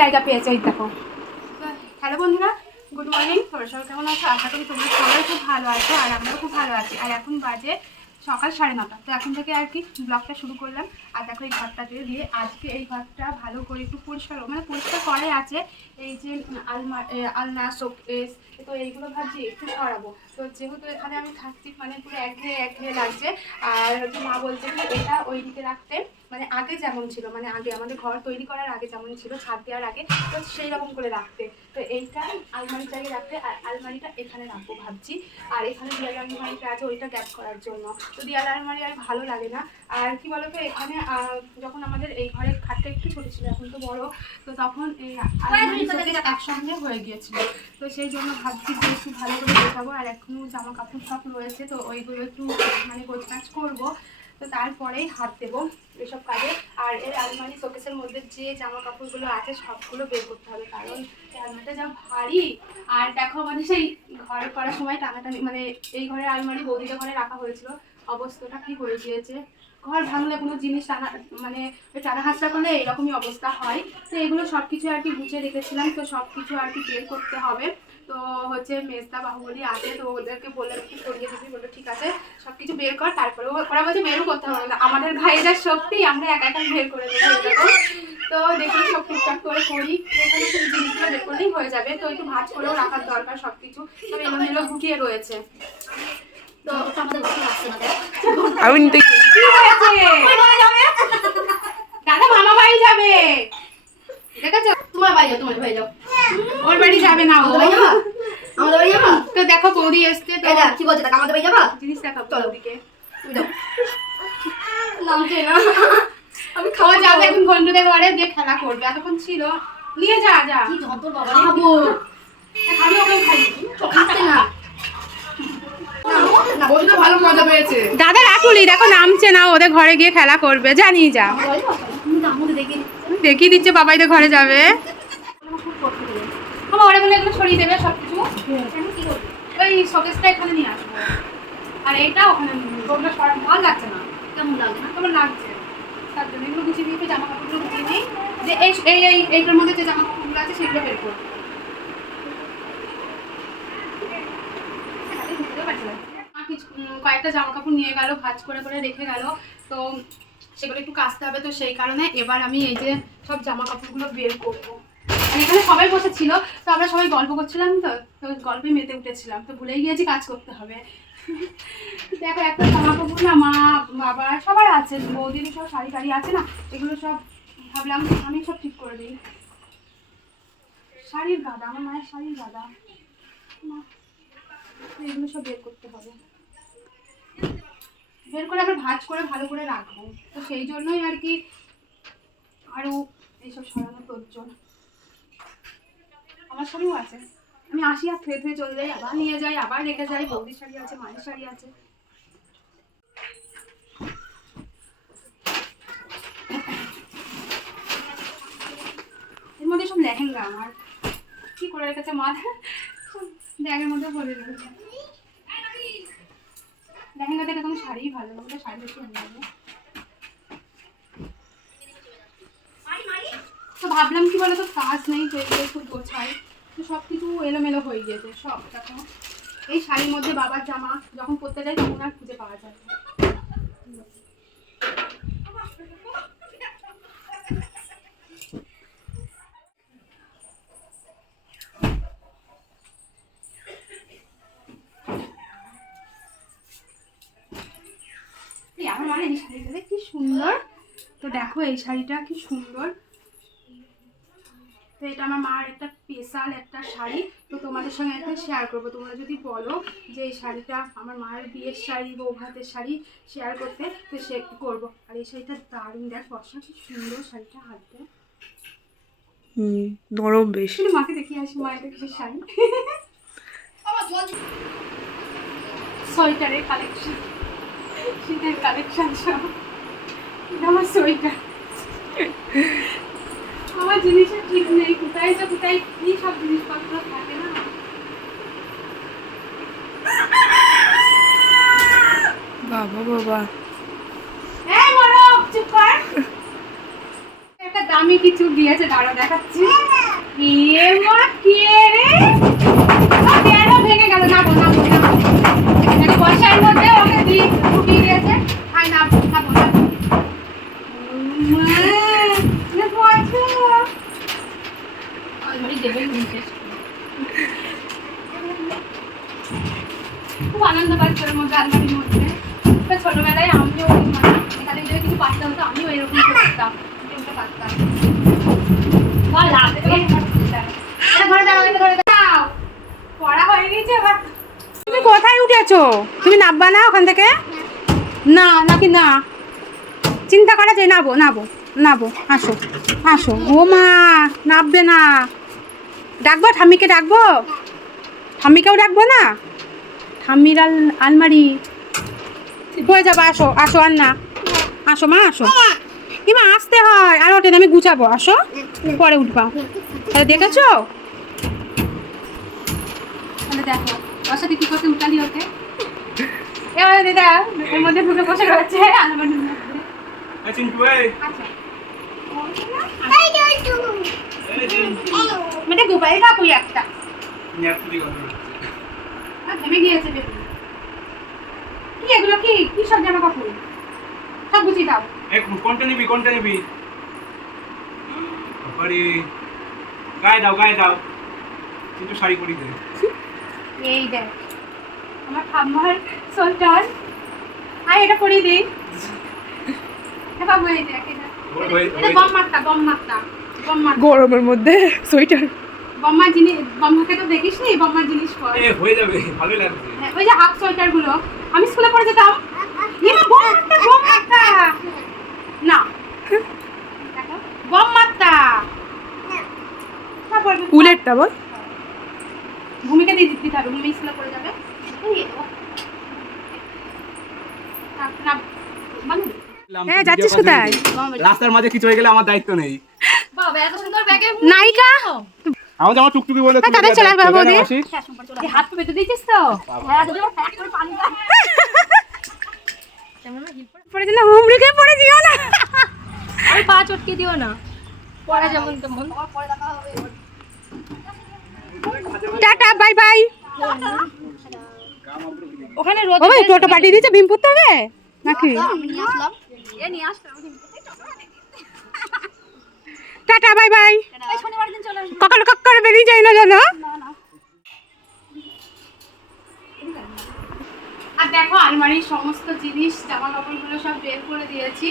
জায়গা পেয়েছে ওই দেখো। হ্যালো বন্ধুরা গুড মর্নিং তোমরা সবাই কেমন আছো? আশা করি তোমরা সবাই খুব ভালো আছো আর আমরাও খুব ভালো আছি। আর এখন বাজে সকাল সাড়ে নটা তো এখন থেকে আর কি ব্লগটা শুরু করলাম। আর দেখো এই ঘরটাতে দিয়ে দিয়ে আজকে এই ঘরটা ভালো করে একটু পরিষ্কার মানে পরিষ্কার করাই আছে। এই যে আলমা এ, আলনা শোকেস তো এইগুলো ভাবছি একটু সরাবো। তো যেহেতু এখানে আমি থাকছি মানে পুরো একঘেয়ে একঘেয়ে লাগছে আর মা বলছে কি এটা ওই দিকে রাখতে। মানে আগে যেমন ছিল মানে আগে আমাদের ঘর তৈরি করার আগে যেমন ছিল ছাদ দেওয়ার আগে তো সেই রকম করে রাখতে। তো এইটা আলমারির জায়গায় রাখতে আর আলমারিটা এখানে রাখব ভাবছি। আর এখানে দেয়াল আলমারিটা আছে ওইটা গ্যাপ করার জন্য। তো দেয়াল আলমারি আর ভালো লাগে না। আর কি বলতো এখানে যখন আমাদের এই ঘরের খাটটা একটু ছোট ছিল এখন তো বড় তো তখন এই একসঙ্গে হয়ে গিয়েছিল। তো সেই জন্য ভাবছি যে একটু ভালো করে গোছাবো আর এখনও জামা কাপড় সব রয়েছে তো ওইগুলো একটু মানে গোছগাছ করব। তো তারপরেই হাত দেবো এসব কাজে। আর এর আলমারি শোকেসের মধ্যে যে জামা কাপড়গুলো আছে, সবগুলো বের করতে হবে। কারণ আলমারিটা যা ভারী, আর দেখো আমাদের সেই ঘরে করার সময় টানাটানি মানে এই ঘরের আলমারি বৌদিদের ঘরে রাখা হয়েছিল। অবস্থাটা কি হয়ে গিয়েছে? ঘর ভাঙলে কোনো জিনিস টানা মানে টানা হাসটা করলে এরকমই অবস্থা হয়। তো এগুলো সব কিছু আর কি গুছিয়ে রেখেছিলাম। তো সব কিছু আর কি বের করতে হবে। তো হচ্ছে মেজদা বাহুবলি আছে তো ওদেরকে বললাম একটু সরিয়ে দিবি? বলল ঠিক আছে সব কিছু বের কর তারপরে ওরা বলছে বেরও করতে হবে না। আমাদের ভাইদের শক্তি আমরা একা একা বের করে দেবো। তো দেখি সব ঠিকঠাক করে করি। এখানে শুধু জিনিসগুলো বের করলেই হয়ে যাবে। তো একটু ভাজ করেও রাখার দরকার সব কিছু সব এলোমেলো গুটিয়ে রয়েছে। তো আমাদের আসছে না আমি কি হয়েছে? দাদা মামা বাড়ি যাবে। দেখেছ? তোমার বাড়ি যাও তোমার বাড়ি যাও। ওর বাড়ি যাবে না ও আমাদের বাড়ি যাবা? তো দেখো বৌদি এসছে তো কি বলছে আমাদের বাড়ি যাবা? জিনিস দেখাবো চলো। নামছে না। আমি খাওয়া যাবে এখন ঘন্টুদের ঘরে দিয়ে খেলা করবে এতক্ষণ ছিল। নিয়ে যা যা। কি যন্ত্র বাবা খাব। আমি ওকে খাই। খাচ্ছে না। না বলতে ভালো মজা পেয়েছে। দাদা রাখুলি দেখো নামছে না ওদের ঘরে গিয়ে খেলা করবে। জানি যা। দেখিয়ে দিচ্ছে বাবাইদের ঘরে যাবে। ওরা বলে এগুলো ছড়িয়ে দেবে সব কিছু আমি কি করব? ওই শোকেসটা এখানে নিয়ে আসব। আর এটা ওখানে। ওগুলো সরানো ভালো লাগছে না। কেমন লাগে না? কেমন লাগছে। তার জন্য এগুলো গুছিয়ে দিয়ে জামা কাপড়গুলো গুছিয়ে নিই। যে এই এই এই এইটার মধ্যে যে জামা কাপড়গুলো আছে সেগুলো বের করব। কয়েকটা জামা কাপড় নিয়ে গেল ভাঁজ করে করে রেখে গেল। তো সেগুলো একটু কাচতে হবে তো সেই কারণে এবার আমি এই যে সব জামা কাপড়গুলো বের করব। আর এখানে সবাই বসেছিল, তো আমরা সবাই গল্প করছিলাম তো তো গল্পে মেতে উঠেছিলাম, তো ভুলেই গিয়েছি কাজ করতে হবে। দেখো, একটা জামা কাপড় না, মা, বাবা, সবার আছে বৌদির সব শাড়ি টাড়ি আছে না, এগুলো সব ভাবলাম আমি সব ঠিক করে দিই। শাড়ির গাদা, আমার মায়ের শাড়ির গাদা। এগুলো সব বের করতে হবে। বের করে আবার ভাঁজ করে ভালো করে রাখব, তো সেই জন্যই আর কি আরও এইসব সরানো প্রয়োজন। আমার শাড়িও আছে। আমি আসি আর থুয়ে থুয়ে চলে যাই, আবার নিয়ে যাই, আবার রেখে যাই, বৌদির শাড়ি আছে, মায়ের শাড়ি আছে। এর মধ্যে সব লেহেঙ্গা আমার। কি করে রেখেছে মা? ব্যাগের মধ্যে ভরে রেখেছে লেহেঙ্গা থেকে কোনো শাড়িই ভালো লাগে শাড়ি বেশি ভালো লাগে। তো ভাবলাম কি বলতো, কাজ নেই, তো এগুলো খুব গোছাই। তো সব কিছু এলোমেলো হয়ে গিয়েছে, সব এখন এই শাড়ির মধ্যে বাবার জামা যখন পরতে যাই তখন আর খুঁজে পাওয়া যায় আমার মানে এই কি সুন্দর। তো দেখো এই শাড়িটা কি সুন্দর। এটা আমার মার একটা স্পেশাল একটা শাড়ি তো তোমাদের সঙ্গে একটা শেয়ার করব। তোমরা যদি বলো যে এই শাড়িটা আমার মায়ের বিয়ের শাড়ি বউ ভাতের শাড়ি শেয়ার করতে তো সে করব। আর এই শাড়িটা দারুণ দেখ বর্ষা কি সুন্দর শাড়িটা হাতে হুম নরম বেশ। মাকে দেখিয়ে আসি মায়ের কিসের শাড়ি। সোয়েটারের কালেকশন শীতের কালেকশন সব। এটা আমার সোয়েটার। আমার জিনিসের ঠিক নেই কোথায় যে কোথায় কি সব জিনিসপত্র থাকে না? বাবা বাবা। এই মরক চুপ কর। একটা দামি কিছু দিয়েছে দাঁড়া দেখাচ্ছি। এ মা কে রে? কেন ভেঙে গেল? না না না বল। মধ্যে ওকে দিয়ে দিয়েছে। খাই না বল না উঠেছো তুমি নামবা না ওখান থেকে? না নাকি না। চিন্তা করা যায় নাবো নাবো নাবো আসো আসো। ও মা নাববে না। ডাকবো ঠাম্মিকে ডাকবো? ঠাম্মিকেও ডাকবো না? ঠাম্মির আল আলমারি। হয়ে যাব আসো আসো আর না। আসো মা আসো। কিমা আসতে হয়। আর ওঠেন আমি গুছাবো। আসো পরে উঠবা। তাহলে দেখেছ? তাহলে দেখো ওর সাথে কি করতে উঠালি ওকে? এবারে দিদা এর মধ্যে ঢুকে বসে রয়েছে আলমারির মধ্যে এই চিন্টু এই আচ্ছা মানে গোপাল কাকুই একটা। গিয়েছে কি এগুলো কি কি সব জামা কাপড়? সব গুছিয়ে দাও। কোনটা নিবি কোনটা নিবি? বাবারে। গায়ে দাও গায়ে দাও। কিন্তু শাড়ি পরি দে। এই দেখ। আমার ঠাম্মার সোয়েটার আয় এটা পরিয়ে দিই। হ্যাঁ বাবু এই দেখ এটা এটা বম মারতা গরমের মধ্যে সোয়েটার বম্মার জিনিস বম্মাকে তো দেখিস নি বম্মার জিনিস পর। এ হয়ে যাবে ভালো লাগছে। হ্যাঁ, ওই যে হাফ সোয়েটারগুলো আমি স্কুলে পড়ে যেতাম। ইমা বম মারতা বম মারতা না। দেখো, বম মারতা উলেটটা বল। ভূমিকা দিয়ে দিতে হবে ভূমি স্কুলে পড়ে যাবে। যাচ্ছিস কোথায়? রাস্তার মাঝে কিছু হয়ে গেলে আমার দায়িত্ব নেই। বাবা এত সুন্দর ব্যাগে নায়িকা? আমার যেমন টুকটুকি বলে হ্যাঁ, তাদের চলে আসবে, বৌদি। হাত পেতে দিয়েছিস তো। হ্যাঁ দাও না। পা চটকে দিও না। পড়া যেমন তেমন। টাটা বাই বাই ওখানে রোদ বাবা টোটো পাঠিয়ে দিয়েছে ভীমপুর থেকে নাকি? Tata bye bye. এই শনিবার দিন চলে আসব। কখন কক করে বেরিয়ে যায় না জানো? আর দেখো আলমারির সমস্ত জিনিস জামা কাপড়গুলো সব বের করে দিয়েছি।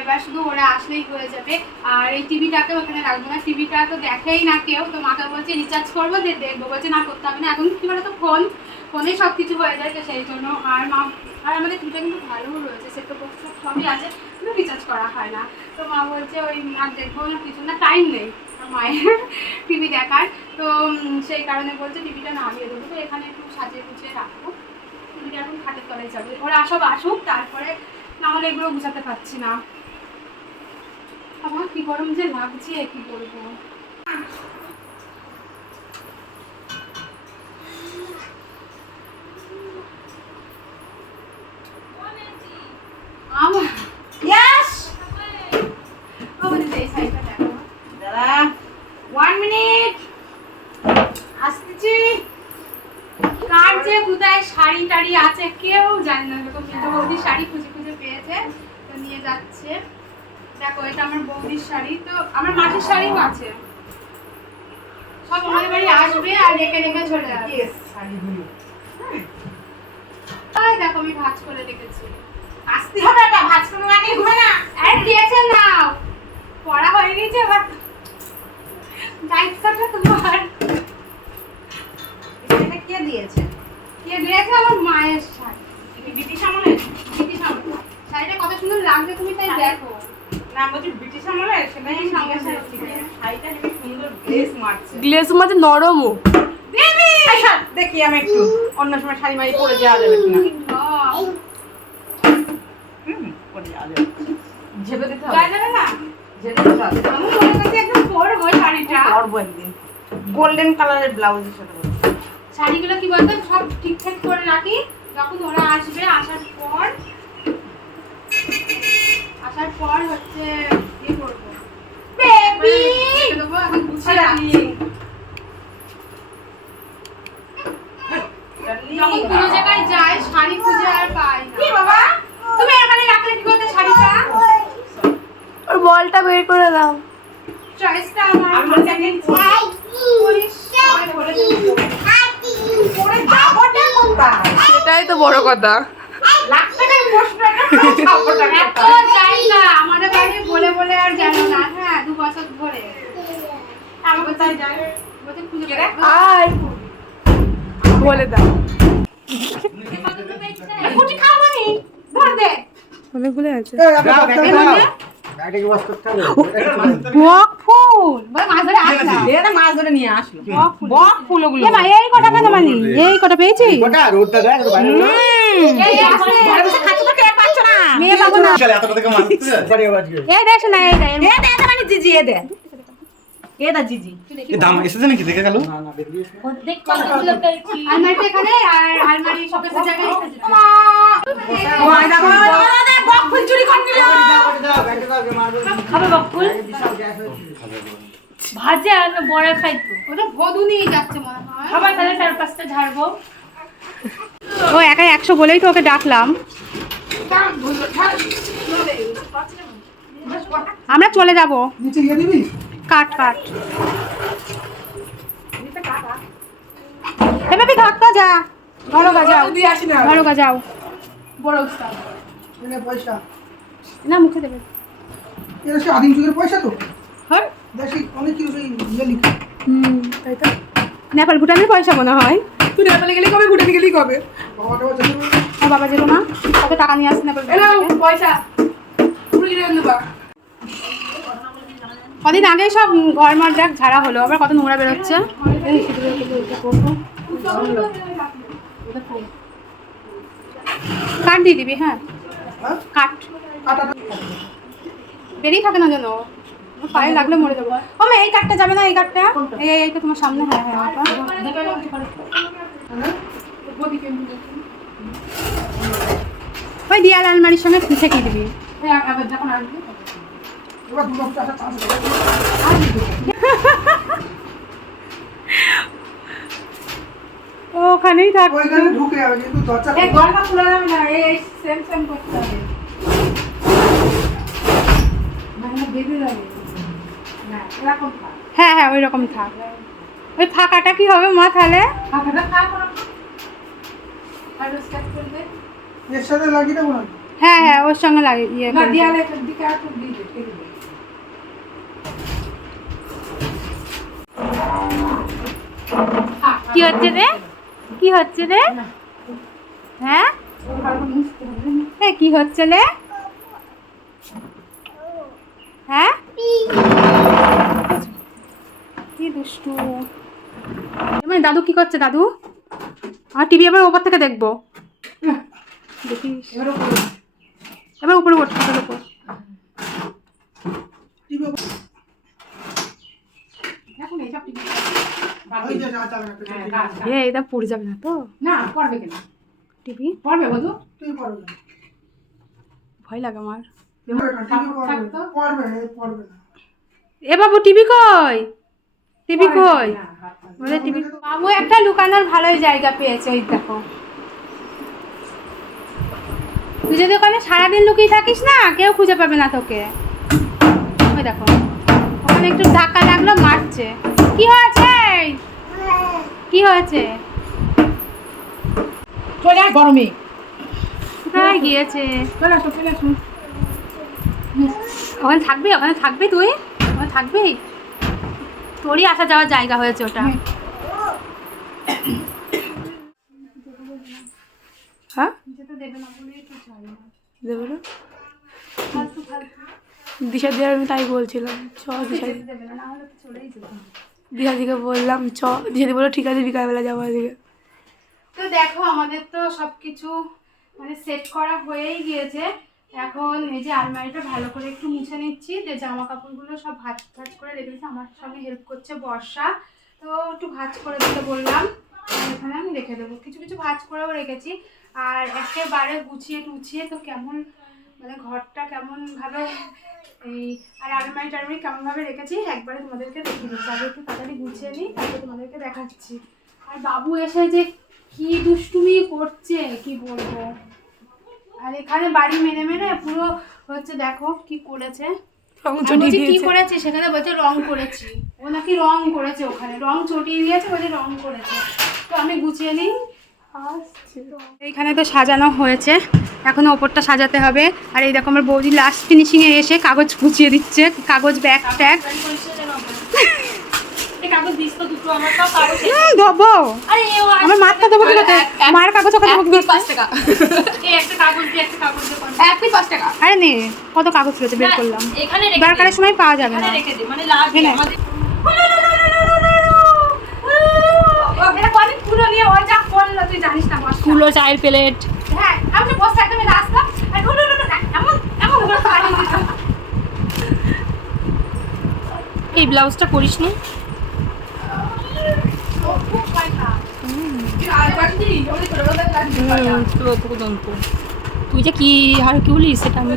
এবার শুধু ওরা আসলেই হয়ে যাবে। আর এই টিভিটাকে ওখানে রাখব না। টিভিটা তো দেখেই না কেউ। তো মাকে বলছে রিচার্জ করব যে দেখব। বলছে, না করতে হবে না। এখন কি বলো তো ফোন, ফোনে সব কিছু হয়ে যায় তো সেই জন্য। আর মা, আর আমাদের টিভিটা কিন্তু ভালোও রয়েছে। সেটা সবই আছে, কিন্তু রিচার্জ করা হয় না। তো মা বলছে, ওই, আর দেখব না, কিছু না টাইম নেই। মায়ের টিভি দেখার। তো সেই কারণে বলছে, টিভিটা নামিয়ে দেবো। তো এখানে একটু সাজিয়ে গুছিয়ে রাখব। টিভিটা এখন খাটের তলায় যাবে। ওরা সব আসুক, তারপরে নাহলে এগুলো গুছাতে পারছি না। আমার কি গরম যে লাগছে, কি কোথায় শাড়ি টাড়ি আছে, কেউ জানে না দেখো কিন্তু শাড়ি খুঁজে খুঁজে পেয়েছে, তো নিয়ে যাচ্ছে। দেখো এটা আমার বৌদির শাড়ি। তো আমার মাটির শাড়িও আছে। সব আমাদের বাড়ি আসবে আর রেখে রেখে চলে যাবে। তাই দেখো আমি ভাজ করে রেখেছি। আসতে হবে একটা ভাজ করে রাখলে হবে না। আর দিয়েছেন নাও। পড়া হয়ে গেছে এবার। দায়িত্বটা তোমার এটা কে দিয়েছে কে দিয়েছে আমার মায়ের শাড়ি ব্রিটিশ আমলের ব্রিটিশ আমল। শাড়িটা কত সুন্দর লাগছে তুমি তাই দেখো না বলছি ব্রিটিশ আমলের সেটাই আমি জিজ্ঞাসা করছি যে শাড়িটা হেবি সুন্দর গ্লেস মারছে। গ্লেস মাঝে নরমও। দেখি আমি একটু। অন্য সময় শাড়ি মারি পরে যাওয়া যাবে কিনা। হুম, পরে যাওয়া যাবে। ঝেপে দিতে হবে। না। গোল্ডেন কালারের ব্লাউজের সাথে। শাড়িগুলো কি বলতো সব ঠিকঠাক করে রাখি। যখন ওরা আসবে আসার পর আসার পর হচ্ছে করব বেবি যখন কোনো জায়গায় যাই শাড়ি খুঁজে আর পাই না। কি বাবা? তুমি এখানে রাখলে কি করতে শাড়িটা? ওর বলটা বের করে দাও। চয়েসটা আমার? সেটাই তো বড় কথা। লাখ জায়গা আমাদের বাড়ি বলে বলে আর জানো না। হ্যাঁ দু বছর ধরে। বলে দাও। নি দে। অনেকগুলো আছে। বক ফুল। মাছ ধরে। মাছ নিয়ে আসলো। বক ফুল। ওগুলো। এই কটা কেন মানি? এই কটা পেয়েছি। ঘরে বসে খাচ্ছ তো খেয়ে পাচ্ছ না। মেয়ে পাবো না এই দেখ না এই দেখ এ দে এটা মানে জিজি এ দে। এ দা জিজি। দাম এসেছে নাকি? দেখে গেল। আলমারি এখানে আর আলমারি শোকেসের জায়গায় রেখেছি। ওই দেখো দে বক ফুল চুরি করে নিল। খাবে বকুল ভাজে আর বড়া খাই তো। ওটা ভদু নিয়ে যাচ্ছে মনে হয়। খাবার তাহলে চার পাঁচটা ঝাড়বো। ও একাই একশো বলেই তো ওকে ডাকলাম। আমরা চলে যাব। কাট কাট। এ বেবি কাট যা। ঘরো গা যাও। ঘরো গা যাও। বড় পয়সা। না মুখে দেবে। এটা সে আদিম যুগের পয়সা তো। হ্যাঁ? অনেক কিছু ইয়ে লিখে। হুম তাই তো। নেপাল ভুটানের পয়সা মনে হয়। তুই নেপালে গেলি কবে? ভুটানে গেলি কবে? ও বাবা যেত না কত টাকা নিয়ে নেপাল এলো পয়সা। কদিন আগেই সব ঘর মার দেখ ঝাড়া হলো আবার কত নোংরা বেরোচ্ছে। কাট দিয়ে দিবি হ্যাঁ। হ্যাঁ? কাট বেরিয়ে থাকে না যেন। পায়ে লাগলে মরে যাব। ও মা, এই কাঠটা যাবে না এই কাঠটা? এই এই- এইটা তোমার সামনে হ্যাঁ হ্যাঁ। ওই দিয়াল আলমারির সঙ্গে দিবি? ও ওখানেই থাক ওইখানে ঢুকে যাবে কিন্তু দরজা এই গলটা খোলা যাবে না এই সেম সেম করতে হবে। মানে হ্যাঁ হ্যাঁ হ্যাঁ ওই রকম থাক। ওই ফাঁকাটা কি হবে মা তাহলে? ফাঁকাটা থাক আর করবে এর সাথে লাগিয়ে দেবো না হ্যাঁ হ্যাঁ ওর সঙ্গে লাগে ইয়ে না দিয়ালে দিকে আর খুব দিয়ে দে কি হচ্ছে রে? কি হচ্ছে রে? হ্যাঁ? এ কি হচ্ছে রে হ্যাঁ? কি দুষ্টু। এবার দাদু কি করছে দাদু? আর টিভি আবার ওপর থেকে দেখব। দেখিস এবার উপরে ওঠ খাটের উপর টিভি এখন এইসব টিভি ওই যে যা চালাবে একটা এ এটা পড়ে যাবে না তো না করবে কেন টিভি করবে বধু তুই পারবে না ভয় লাগে আমার এ বাবু টিভি কই টিভি কই বলে টিভি বাবু একটা লুকানোর ভালোই জায়গা পেয়েছে ওই দেখো তুই যদি ওখানে সারাদিন লুকিয়ে থাকিস না কেউ খুঁজে পাবে না তোকে। ওই দেখো ওখানে একটু ধাক্কা লাগল মারছে। কি হয়েছে? কি হয়েছে? চলে আয় গরমে কোথায় গিয়েছে? চলে আসো চলে আসো। ওখানে থাকবি ওখানে থাকবি তুই? ওখানে থাকবি? তোরই আসা যাওয়ার জায়গা হয়েছে ওটা। হ্যাঁ। যেতে দেবে না না দিশা দিয়ে আমি তাই বলছিলাম, চ দিশা দিশা দিকে বললাম, চ। দিশাদি বলল, ঠিক আছে, বিকালবেলা যাব এদিকে। তো দেখো, আমাদের তো সব কিছু মানে সেট করা হয়েই গিয়েছে। এখন এই যে আলমারিটা ভালো করে একটু মুছে নিচ্ছি। যে জামা কাপড়গুলো সব ভাজ ভাজ করে রেখেছি, আমার সঙ্গে হেল্প করছে বর্ষা। তো একটু ভাজ করে দিতে বললাম। এখানে আমি রেখে দেবো। কিছু কিছু ভাজ করেও রেখেছি। আর একেবারে গুছিয়ে টুছিয়ে তো কেমন মানে ঘরটা কেমন ভাবে এই আর আলমারি টালমারি কেমন ভাবে রেখেছি একবারে তোমাদেরকে দেখিয়ে দিচ্ছি। আগে একটু তাড়াতাড়ি গুছিয়ে নিই তারপরে তোমাদেরকে দেখাচ্ছি। আর বাবু এসে যে কি দুষ্টুমি করছে কি বলব? আর এখানে বাড়ি মেরে মেরে পুরো হচ্ছে দেখো কি করেছে। কি করেছে সেখানে বলছে রং করেছি। ও নাকি রং করেছে ওখানে রং চটিয়ে দিয়েছে বলছে রং করেছে। তো আমি গুছিয়ে নিই। এইখানে তো। সাজানো হয়েছে এখন ওপরটা সাজাতে হবে। আর এই দেখো আমার বৌদি লাস্ট ফিনিশিংয়ে এসে কাগজ গুছিয়ে দিচ্ছে কাগজ ব্যাগ ট্যাগ এই কাগজ দেবো আরে আমার দেবো কি কাগজ ওখানে পাঁচ টাকা। নে কত কাগজ রয়েছে বের করলাম। দরকারের সময় পাওয়া যাবে না। নিয়ে যা করল তুই জানিস না কুলো চায়ের প্লেট। হ্যাঁ আমি তো বসে এমন এমন করে দিত। এই ব্লাউজটা করিস নি। তুই যে কি হার কি বলিস সেটা আমি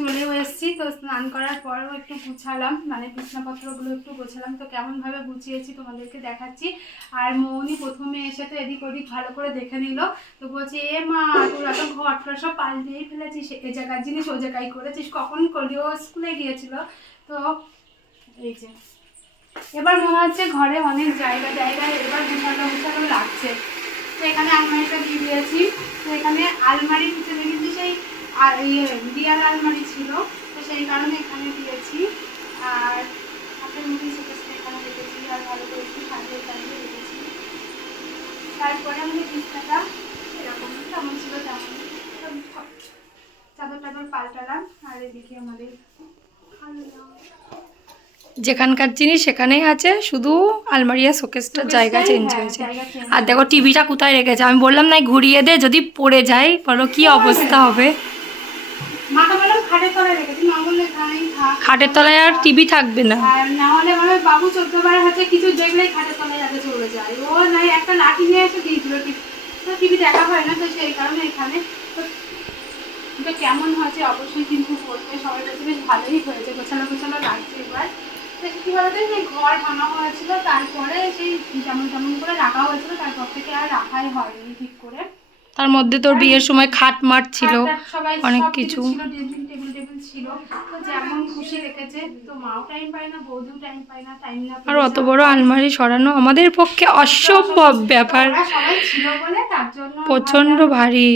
চলেও এসেছি। তো স্নান করার পরেও একটু গুছালাম। মানে বিছনাপত্রগুলো একটু গোছালাম। তো কেমনভাবে গুছিয়েছি তোমাদেরকে দেখাচ্ছি। আর মৌনি প্রথমে এসে তো এদিক ওদিক ভালো করে দেখে নিল। তো বলছে, এ মা, তোরা তো ঘর টর সব পাল্টেই ফেলেছিস। এ জায়গার জিনিস ও জায়গায় করেছিস। কখন করলি? ও স্কুলে গিয়েছিল। তো এই যে। এবার মনে হচ্ছে ঘরে অনেক জায়গা জায়গায় এবার গুছানো গুছানো লাগছে। তো এখানে আলমারিটা দিয়ে দিয়েছি তো এখানে আলমারি পিছনে কিন্তু সেই আর ইয়ে দিয়ার আলমারি ছিল তো সেই কারণে এখানে দিয়েছি। আর হাতের মুখে সেটা এখানে রেখেছি আর ভালো করে একটু সাজিয়ে টাজিয়ে রেখেছি। তারপরে আমাদের এরকম ছিল তেমন। চাদর টাদর পাল্টালাম আর এদিকে আমাদের যেখানকার জিনিস সেখানেই আছে শুধু আলমারিয়া আর শোকেসটার জায়গা চেঞ্জ হ্যাঁ, হয়েছে। আর দেখো টিভিটা কোথায় রেখেছে? আমি বললাম না ঘুরিয়ে দে যদি পড়ে যায় বলো কি অবস্থা হবে? খাটের তলায় আর টিভি থাকবে না। না হলে আমার বাবু হাতে কিছু দেখলেই খাটের তলায় চলে যায়। ও নাই একটা লাঠি নিয়ে এসে টিভি। তো টিভি দেখা হয় না তো সেই কারণে এখানে তো তো কেমন হয়েছে অবশ্যই কিন্তু বলতে সবাই কাছে বেশ ভালোই হয়েছে গোছানো গোছানো লাগছে এবার। কি বলতো সেই ঘর ভাঙা হয়েছিল তারপরে সেই যেমন তেমন করে রাখা হয়েছিল তারপর থেকে আর রাখাই হয়নি ঠিক করে। তার মধ্যে তোর বিয়ের সময় খাট মাঠ ছিল অনেক কিছু। আর অত বড় আলমারি সরানো আমাদের পক্ষে অসম্ভব ব্যাপার। প্রচণ্ড ভারী।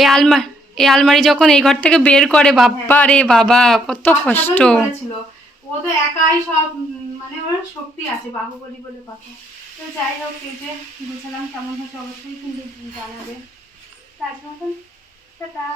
এই আলমারি এই আলমারি যখন এই ঘর থেকে বের করে বাবা রে বাবা কত কষ্ট। ও তো একাই সব মানে ওর শক্তি আছে বাহুবলী বলে কথা। তো যাই হোক কেটে গুছালাম কেমন হচ্ছে অবশ্যই কিন্তু জানাবে। তার মতন টাটা।